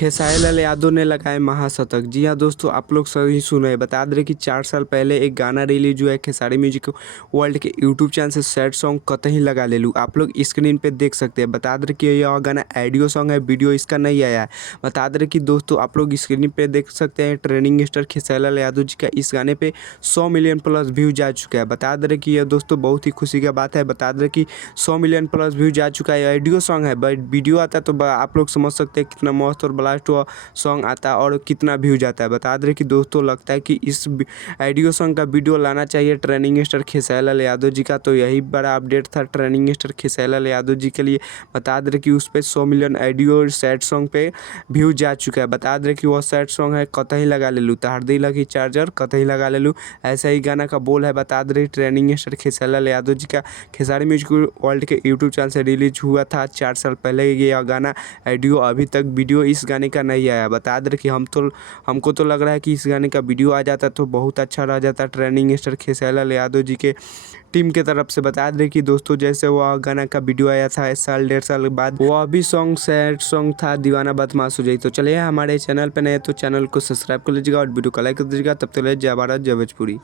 खेसारी लाल यादव ने लगाए महाशतक। जी हाँ दोस्तों, आप लोग सही सुने। बता दें कि 4 साल पहले एक गाना रिलीज हुआ है खेसारी म्यूजिक वर्ल्ड के यूट्यूब चैनल से, सैड सॉन्ग कतई लगा ले लूँ। आप लोग स्क्रीन पे देख सकते हैं। बता दें कि यह गाना ऑडियो सॉन्ग है, वीडियो इसका नहीं आया है। बता दें कि दोस्तों आप लोग स्क्रीन पे देख सकते हैं, ट्रेंडिंग स्टार खेसारी लाल यादव जी का इस गाने पे 100 मिलियन प्लस व्यू जा चुका है। बता दें कि यह दोस्तों बहुत ही खुशी का बात है। बता दें कि 100 मिलियन प्लस व्यू जा चुका है। ऑडियो सॉन्ग है, बट वीडियो आता है तो आप लोग समझ सकते हैं कितना मस्त और ब्लास्ट हुआ सॉन्ग आता है और कितना व्यू जाता है। बता दें कि दोस्तों लगता है कि इस ऑडियो सॉन्ग का वीडियो लाना चाहिए ट्रेंडिंग स्टार खेसारी लाल यादव जी का। तो यही बड़ा अपडेट था ट्रेंडिंग स्टार खेसारी लाल यादव जी के लिए। बता दें कि उस पर 100 मिलियन ऑडियो सैड सॉन्ग पे व्यू जा चुका है। बता दें कि वह सैड सॉन्ग है कतई लगा ले लूँ, तहार दिल लगी चार्जर कतई लगा ले लूँ, ऐसा ही गाना का बोल है। बता दें ट्रेंडिंग स्टार खेसारी लाल यादव जी का खेसारी म्यूजिक वर्ल्ड के यूट्यूब चैनल से रिलीज हुआ था 4 साल पहले। ये गाना ऑडियो अभी तक वीडियो इस गाने का नहीं आया। बता दें कि हमको तो लग रहा है कि इस गाने का वीडियो आ जाता तो बहुत अच्छा रह जाता ट्रेंडिंग स्टार खेसारी लाल यादव जी के टीम के तरफ से। बता दें कि दोस्तों जैसे वह गाना का वीडियो आया था 1 साल 1.5 साल बाद, वह भी सॉन्ग सैड सॉन्ग था दीवाना बदमाश हो जाई। तो चलिए हमारे चैनल पर नए तो चैनल को सब्सक्राइब कर लीजिएगा और वीडियो को लाइक कर दीजिएगा। तब तक जय भारत जय भोजपुरी।